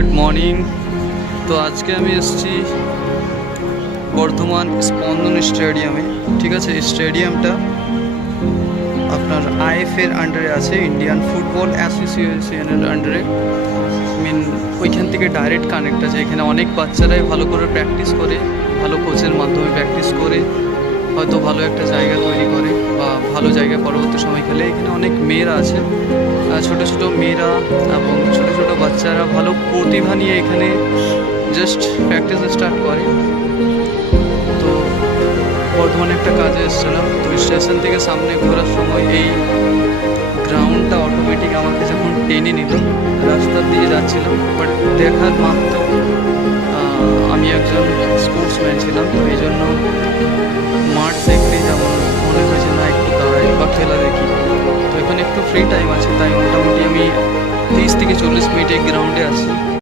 Good morning. তো আজকে আমি এসেছি বর্ধমান স্পন্দন স্টেডিয়ামে। ঠিক আছে, এই স্টেডিয়ামটা আপনার আইএফের আন্ডারে আছে, ইন্ডিয়ান ফুটবল অ্যাসোসিয়েশনের আন্ডারে। ওইখান থেকে ডাইরেক্ট কানেক্ট আছে। এখানে অনেক বাচ্চারাই ভালো করে প্র্যাকটিস করে, ভালো কোচের মাধ্যমে প্র্যাকটিস করে হয়তো ভালো একটা জায়গা তৈরি করে বা ভালো জায়গায় পরবর্তী সময় খেলে। এখানে অনেক মেয়েরা আছে, ছোটো ছোটো মেয়েরা এবং ছোটো ছোটো বাচ্চারা ভালো প্রতিভা নিয়ে এখানে জাস্ট প্র্যাকটিস স্টার্ট করে। তো বর্ধমানে একটা কাজে এসেছিলাম, তো স্টেশন থেকে সামনে ঘোরার সময় এই গ্রাউন্ডটা অটোমেটিক আমাকে যখন টেনে নিল, রাস্তার দিয়ে যাচ্ছিলাম, বাট দেখার মাত্র আমি একজন স্পোর্টসম্যান ছিলাম, তো এই জন্য মাঠ দেখলেই যেমন মনে হয়েছে না একটু দাঁড়াই বা খেলা দেখি। তো এখানে একটু ফ্রি টাইম আছে, তাই মোটামুটি আমি 30 থেকে 40 মিনিট এই গ্রাউন্ডে আছি।